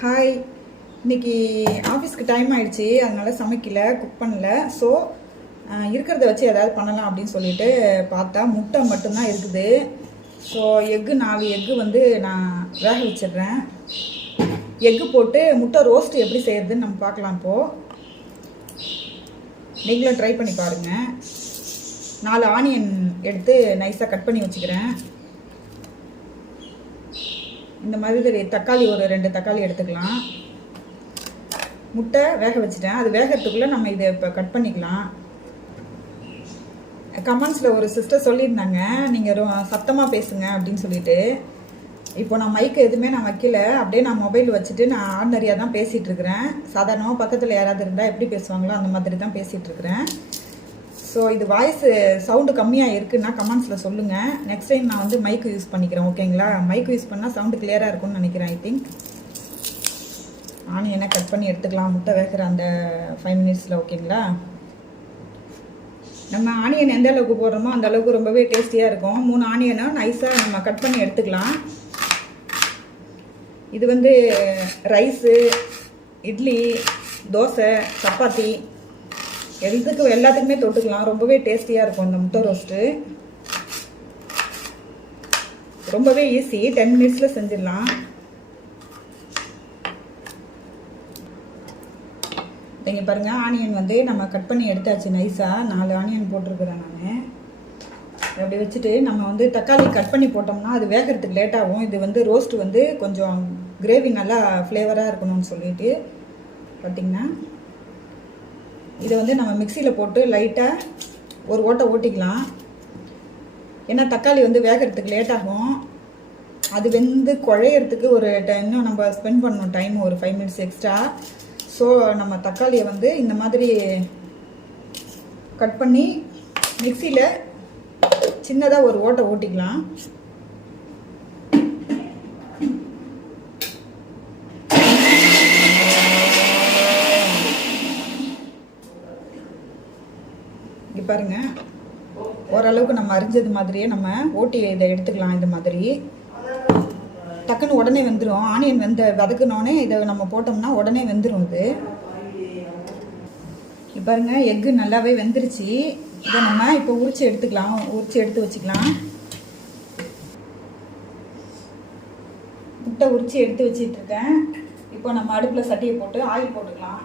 Hi. இன்னைக்கு ஆஃபீஸ்க்கு time ஆயிடுச்சு, அதனால சமைக்கல, குக் பண்ணல. ஸோ இருக்கிறத வச்சு ஏதாவது பண்ணலாம் அப்படின்னு சொல்லிட்டு பார்த்தா முட்டை மட்டும்தான் இருக்குது. ஸோ எக்கு 4 எக்கு வந்து நான் வேக வச்சிடுறேன். எக்கு போட்டு முட்டை ரோஸ்ட் எப்படி செய்யறதுன்னு நம்ம பார்க்கலாம். இப்போது நீங்களும் ட்ரை பண்ணி பாருங்கள். 4 ஆனியன் எடுத்து நைஸாக கட் பண்ணி வச்சுக்கிறேன். இந்த மாதிரி தக்காளி ஒரு 2 தக்காளி எடுத்துக்கலாம். முட்டை வேக வச்சுட்டேன். அது வேகிறதுக்குள்ளே நம்ம இதை இப்போ கட் பண்ணிக்கலாம். கமெண்ட்ஸில் ஒரு சிஸ்டர் சொல்லியிருந்தாங்க, நீங்கள் சத்தமாக பேசுங்க அப்படின்னு சொல்லிட்டு. இப்போ நான் மைக்கு எதுவுமே நான் வைக்கல, அப்படியே நான் மொபைல் வச்சுட்டு நான் ஆர்டினரியாக தான் பேசிகிட்டு இருக்கிறேன். சாதாரணமாக பக்கத்தில் யாராவது இருந்தால் எப்படி பேசுவாங்களோ அந்த மாதிரி தான் பேசிகிட்டு இருக்கிறேன். ஸோ இது வாய்ஸ் சவுண்டு கம்மியாக இருக்குன்னா கமெண்ட்ஸில் சொல்லுங்கள். நெக்ஸ்ட் டைம் நான் வந்து மைக்கு யூஸ் பண்ணிக்கிறேன், ஓகேங்களா? மைக்கு யூஸ் பண்ணால் சவுண்டு கிளியராக இருக்கும்னு நினைக்கிறேன். ஐ திங்க் ஆனியனை கட் பண்ணி எடுத்துக்கலாம் முட்டை வேகிற அந்த 5 மினிட்ஸில், ஓகேங்களா? நம்ம ஆனியன் எந்த அளவுக்கு போடுறோமோ அந்த அளவுக்கு ரொம்பவே டேஸ்டியாக இருக்கும். 3 ஆனியனை நைஸாக நம்ம கட் பண்ணி எடுத்துக்கலாம். இது வந்து ரைஸு, இட்லி, தோசை, சப்பாத்தி எல்லாத்துக்குமே தொட்டுக்கலாம். ரொம்பவே டேஸ்டியாக இருக்கும் இந்த முட்டை ரோஸ்ட்டு. ரொம்பவே ஈஸி, 10 மினிட்ஸில் செஞ்சிடலாம். இங்கே பாருங்கள், ஆனியன் வந்து நம்ம கட் பண்ணி எடுத்தாச்சு நைஸாக. 4 ஆனியன் போட்டிருக்கிறேன் நான். அப்படி வச்சுட்டு நம்ம வந்து தக்காளி கட் பண்ணி போட்டோம்னா அது வேகிறதுக்கு லேட் ஆகும். இது வந்து ரோஸ்ட் வந்து கொஞ்சம் கிரேவி நல்லா ஃப்ளேவராக இருக்கணும்னு சொல்லிட்டு பார்த்திங்கன்னா இதை வந்து நம்ம மிக்சியில் போட்டு லைட்டாக ஒரு ஓட்டை ஓட்டிக்கலாம். ஏன்னா தக்காளி வந்து வேகிறதுக்கு லேட் ஆகும். அது வெந்து குழையிறதுக்கு ஒரு இன்னும் நம்ம ஸ்பெண்ட் பண்ணணும் டைம், ஒரு 5 மினிட்ஸ் எக்ஸ்ட்ரா. ஸோ நம்ம தக்காளியை வந்து இந்த மாதிரி கட் பண்ணி மிக்சியில் சின்னதாக ஒரு ஓட்டை ஓட்டிக்கலாம். பாருங்க, ஓரளவுக்கு நம்ம அரிஞ்சது மாதிரியே நம்ம ஓட்டி இதை எடுத்துக்கலாம். இந்த மாதிரி டக்குன்னு உடனே வெந்துடும். ஆனியன் வதக்குனோடனே இதை நம்ம போட்டோம்னா உடனே வெந்துடும். இது பாருங்க, எக்கு நல்லாவே வெந்துருச்சு. இதை நம்ம இப்போ உரிச்சு எடுத்துக்கலாம். உரிச்சு எடுத்து வச்சுக்கலாம். முட்டை உரிச்சு எடுத்து வச்சுட்டு இருக்கேன். இப்போ நம்ம அடுப்பில் சட்டியை போட்டு ஆயில் போட்டுக்கலாம்.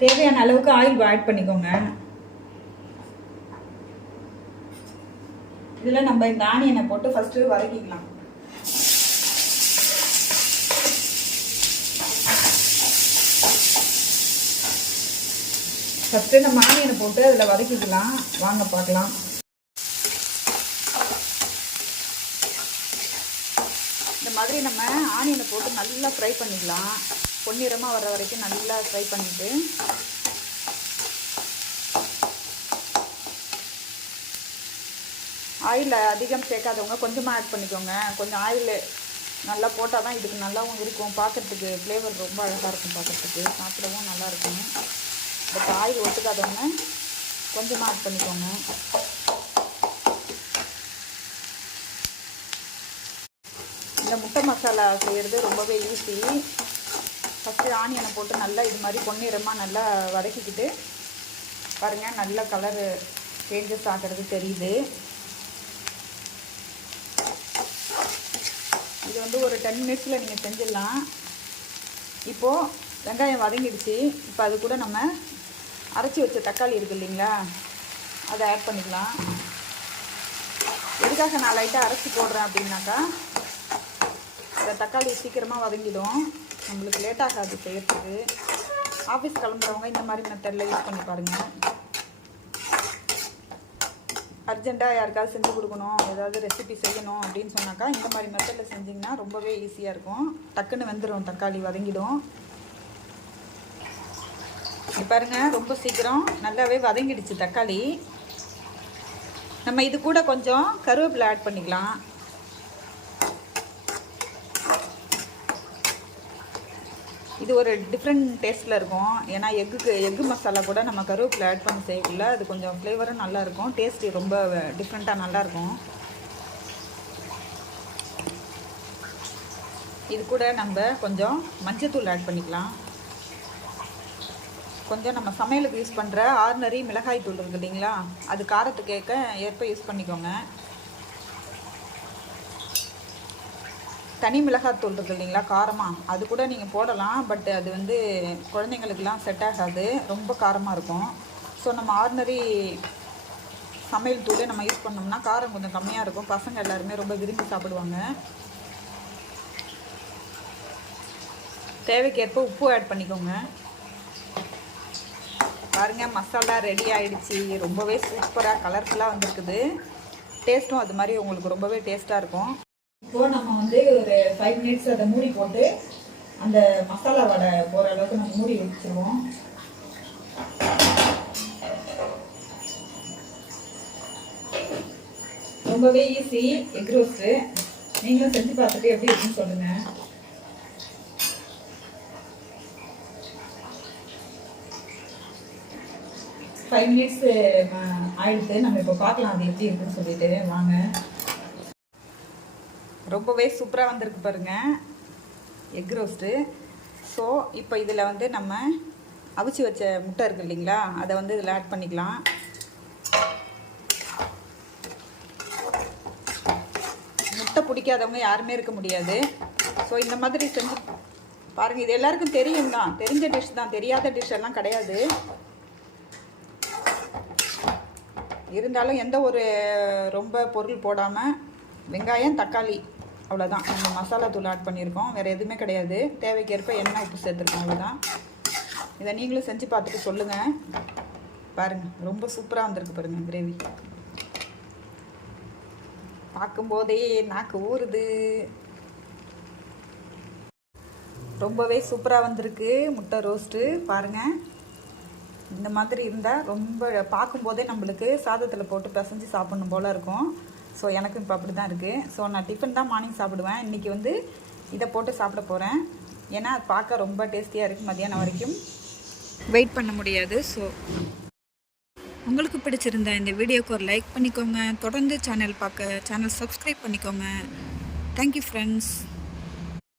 தேவையான அளவுக்கு ஆயில் ஆட் பண்ணிக்கோங்க. இதில் நம்ம இந்த ஆனியனை போட்டு ஃபஸ்ட்டு வதக்கிக்கலாம். ஃபஸ்ட்டு நம்ம ஆனியனை போட்டு அதில் வதக்கிக்கலாம். வாங்க பார்க்கலாம். இந்த மாதிரி நம்ம ஆனியனை போட்டு நல்லா ஃப்ரை பண்ணிக்கலாம். பொன்னிறமாக வர்ற வரைக்கும் நல்லா ஃப்ரை பண்ணிவிட்டு ஆயில் அதிகம் சேர்க்காதவங்க கொஞ்சமாக ஆட் பண்ணிக்கோங்க. கொஞ்சம் ஆயில் நல்லா போட்டால் தான் இதுக்கு நல்லாவும் இருக்கும். பார்க்குறதுக்கு ஃப்ளேவர் ரொம்ப அழகாக இருக்கும், பார்க்குறதுக்கு சாப்பிடவும் நல்லாயிருக்கும். பட் ஆயில் ஒத்துக்காதவங்க கொஞ்சமாக ஆட் பண்ணிக்கோங்க. இந்த முட்டை மசாலா செய்கிறது ரொம்பவே ஈஸி. ஃபஸ்ட்டு ஆனியனை போட்டு நல்லா இது மாதிரி பொன்னிறமாக நல்லா வதக்கிக்கிட்டு பாருங்கள், நல்ல கலரு சேஞ்சஸ் ஆகிறது தெரியுது. இது வந்து ஒரு 10 மினிட்ஸில் நீங்கள் செஞ்சிடலாம். இப்போது வெங்காயம் வதங்கிடுச்சு. இப்போ அது கூட நம்ம அரைச்சி வச்ச தக்காளி இருக்குது இல்லைங்களா, அதை ஆட் பண்ணிக்கலாம். எதுக்காக நான் லைட்டாக அரைச்சி போடுறேன் அப்படின்னாக்கா, இந்த தக்காளி சீக்கிரமாக வதங்கிடும், நம்மளுக்கு லேட் ஆகாது செய்யறதுக்கு. ஆஃபீஸ் கிளம்புறவங்க இந்த மாதிரி மெத்தடில் யூஸ் பண்ணி பாருங்கள். அர்ஜெண்ட்டாக யாருக்காவது செஞ்சு கொடுக்கணும், ஏதாவது ரெசிபி செய்யணும் அப்படின்னு சொன்னாக்கா இந்த மாதிரி மெத்தடில் செஞ்சிங்கன்னா ரொம்பவே ஈஸியாக இருக்கும். டக்குன்னு வெந்துடும், தக்காளி வதங்கிடும். பாருங்கள், ரொம்ப சீக்கிரம் நல்லாவே வதங்கிடுச்சு தக்காளி. நம்ம இது கூட கொஞ்சம் கருவேப்பிலை ஆட் பண்ணிக்கலாம். இது ஒரு டிஃப்ரெண்ட் டேஸ்ட்டில் இருக்கும். ஏன்னா எக்கு மசாலா கூட நம்ம கருவேப்பிலை ஆட் பண்ணி செய்யக்குள்ள அது கொஞ்சம் ஃப்ளேவரும் நல்லாயிருக்கும். டேஸ்ட்டு ரொம்ப டிஃப்ரெண்ட்டாக நல்லாயிருக்கும். இது கூட நம்ம கொஞ்சம் மஞ்சத்தூள் ஆட் பண்ணிக்கலாம். கொஞ்சம் நம்ம சமையலுக்கு யூஸ் பண்ணுற ஆர்டினரி மிளகாய் தூள் இருக்குது இல்லைங்களா, அது காரத்துக்கு ஏற்ப யூஸ் பண்ணிக்கோங்க. தனி மிளகாத்தூள் இருக்குது இல்லைங்களா காரமாக, அது கூட நீங்கள் போடலாம். பட் அது வந்து குழந்தைங்களுக்கெல்லாம் செட் ஆகாது, ரொம்ப காரமாக இருக்கும். ஸோ நம்ம ஆர்டினரி சமையல் தூளே நம்ம யூஸ் பண்ணோம்னா காரம் கொஞ்சம் கம்மியாக இருக்கும். பசங்க எல்லாருமே ரொம்ப விரும்பி சாப்பிடுவாங்க. தேவைக்கேற்ப உப்பு ஆட் பண்ணிக்கோங்க. பாருங்கள், மசாலா ரெடி ஆகிடுச்சு. ரொம்பவே சூப்பராக கலர்ஃபுல்லாக வந்திருக்குது. டேஸ்ட்டும் அது மாதிரி உங்களுக்கு ரொம்பவே டேஸ்ட்டாக இருக்கும். இப்போது நம்ம வந்து ஒரு 5 மினிட்ஸ் அதை மூடி போட்டு அந்த மசாலா வடை போகிற அளவுக்கு நம்ம மூடி வச்சுருவோம். ரொம்பவே ஈஸி எக் ரோஸ்ட்டு. நீங்களும் செஞ்சு பார்த்துட்டு எப்படி இருக்குன்னு சொல்லுங்கள். ஃபைவ் மினிட்ஸ் ஆயிடுத்து. நம்ம இப்போ பார்க்கலாம் அது எப்படி இருக்குன்னு சொல்லிட்டு. வாங்க. ரொம்பவே சூப்பராக வந்திருக்கு பாருங்கள் எக் ரோஸ்ட்டு. ஸோ இப்போ இதில் வந்து நம்ம அவிச்சு வச்ச முட்டை இருக்குது இல்லைங்களா, அதை வந்து இதில் ஆட் பண்ணிக்கலாம். முட்டை பிடிக்காதவங்க யாருமே இருக்க முடியாது. ஸோ இந்த மாதிரி செஞ்சு பாருங்கள். இது எல்லாருக்கும் தெரியும் தான், தெரிஞ்ச டிஷ் தான், தெரியாத டிஷ் எல்லாம் கிடையாது. இருந்தாலும் எந்த ஒரு ரொம்ப பொருள் போடாமல் வெங்காயம் தக்காளி அவ்வளோதான். நம்ம மசாலா தூள் ஆட் பண்ணியிருக்கோம், வேறு எதுவுமே கிடையாது. தேவைக்கேற்ப எண்ணெய் உப்பு சேர்த்துருக்கோம், அவ்வளோதான். இதை நீங்களும் செஞ்சு பார்த்துட்டு சொல்லுங்கள். பாருங்கள், ரொம்ப சூப்பராக வந்திருக்கு பாருங்கள் கிரேவி. பார்க்கும்போதே நாக்கு ஊறுது. ரொம்பவே சூப்பராக வந்திருக்கு முட்டை ரோஸ்ட்டு. பாருங்கள், இந்த மாதிரி இருந்தால் ரொம்ப பார்க்கும்போதே நம்மளுக்கு சாதத்தில் போட்டு பிசைஞ்சு சாப்பிட்ணும் போல் இருக்கும். ஸோ எனக்கும் இப்போ அப்படி தான் இருக்குது. ஸோ நான் டிஃபன் தான் மார்னிங் சாப்பிடுவேன். இன்றைக்கி வந்து இதை போட்டு சாப்பிட போகிறேன். ஏன்னா அது பார்க்க ரொம்ப டேஸ்டியாக இருக்குது. மதியானம் வரைக்கும் வெயிட் பண்ண முடியாது. ஸோ உங்களுக்கு பிடிச்சிருந்தா இந்த வீடியோக்கு ஒரு லைக் பண்ணிக்கோங்க. தொடர்ந்து சேனல் சப்ஸ்கிரைப் பண்ணிக்கோங்க. Thank you friends.